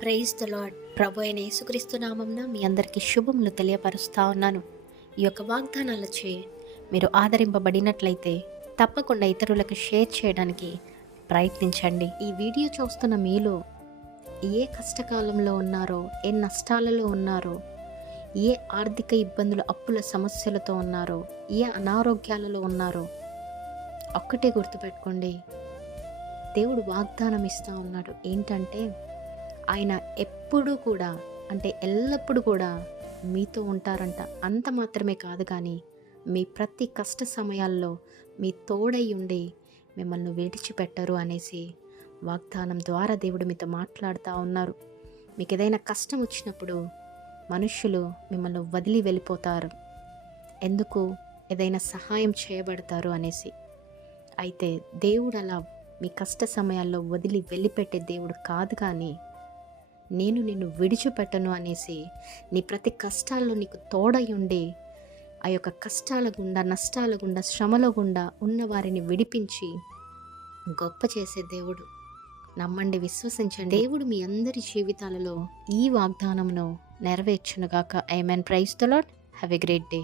Praise the lord. ప్రభు అయిన యేసుక్రీస్తు నామమున మీ అందరికీ శుభములు తెలియపరుస్తా ఉన్నాను. ఈ యొక్క వాగ్దానాలచే మీరు ఆదరింపబడినట్లయితే తప్పకుండా ఇతరులకు షేర్ చేయడానికి ప్రయత్నించండి. ఈ వీడియో చూస్తున్న మీలో ఏ కష్టకాలంలో ఉన్నారో, ఏ నష్టాలలో ఉన్నారో, ఏ ఆర్థిక ఇబ్బందులు, అప్పుల సమస్యలతో ఉన్నారో, ఏ అనారోగ్యాలలో ఉన్నారో ఒక్కటే గుర్తుపెట్టుకోండి. దేవుడు వాగ్దానం ఇస్తూ ఉన్నాడు. ఏంటంటే ఆయన ఎప్పుడూ కూడా, అంటే ఎల్లప్పుడూ కూడా మీతో ఉంటారంట. అంత మాత్రమే కాదు, కానీ మీ ప్రతి కష్ట సమయాల్లో మీ తోడై ఉండి మిమ్మల్ని విడిచిపెట్టరు అనేసి వాగ్దానం ద్వారా దేవుడు మీతో మాట్లాడుతూ ఉన్నారు. మీకు ఏదైనా కష్టం వచ్చినప్పుడు మనుషులు మిమ్మల్ని వదిలి వెళ్ళిపోతారు, ఎందుకు ఏదైనా సహాయం చేయబడతారు అనేసి. అయితే దేవుడు అలా మీ కష్ట సమయాల్లో వదిలి వెళ్ళిపెట్టే దేవుడు కాదు, కానీ నేను నిన్ను విడిచిపెట్టను అనేసి నీ ప్రతి కష్టాల్లో నీకు తోడై ఉండి ఆ యొక్క కష్టాల గుండా, నష్టాల గుండా, శ్రమల గుండా ఉన్న వారిని విడిపించి గొప్ప చేసే దేవుడు. నమ్మండి, విశ్వసించండి. దేవుడు మీ అందరి జీవితాలలో ఈ వాగ్దానమును నెరవేర్చునుగాక. ఆమేన్. Praise the lord. Have a great day.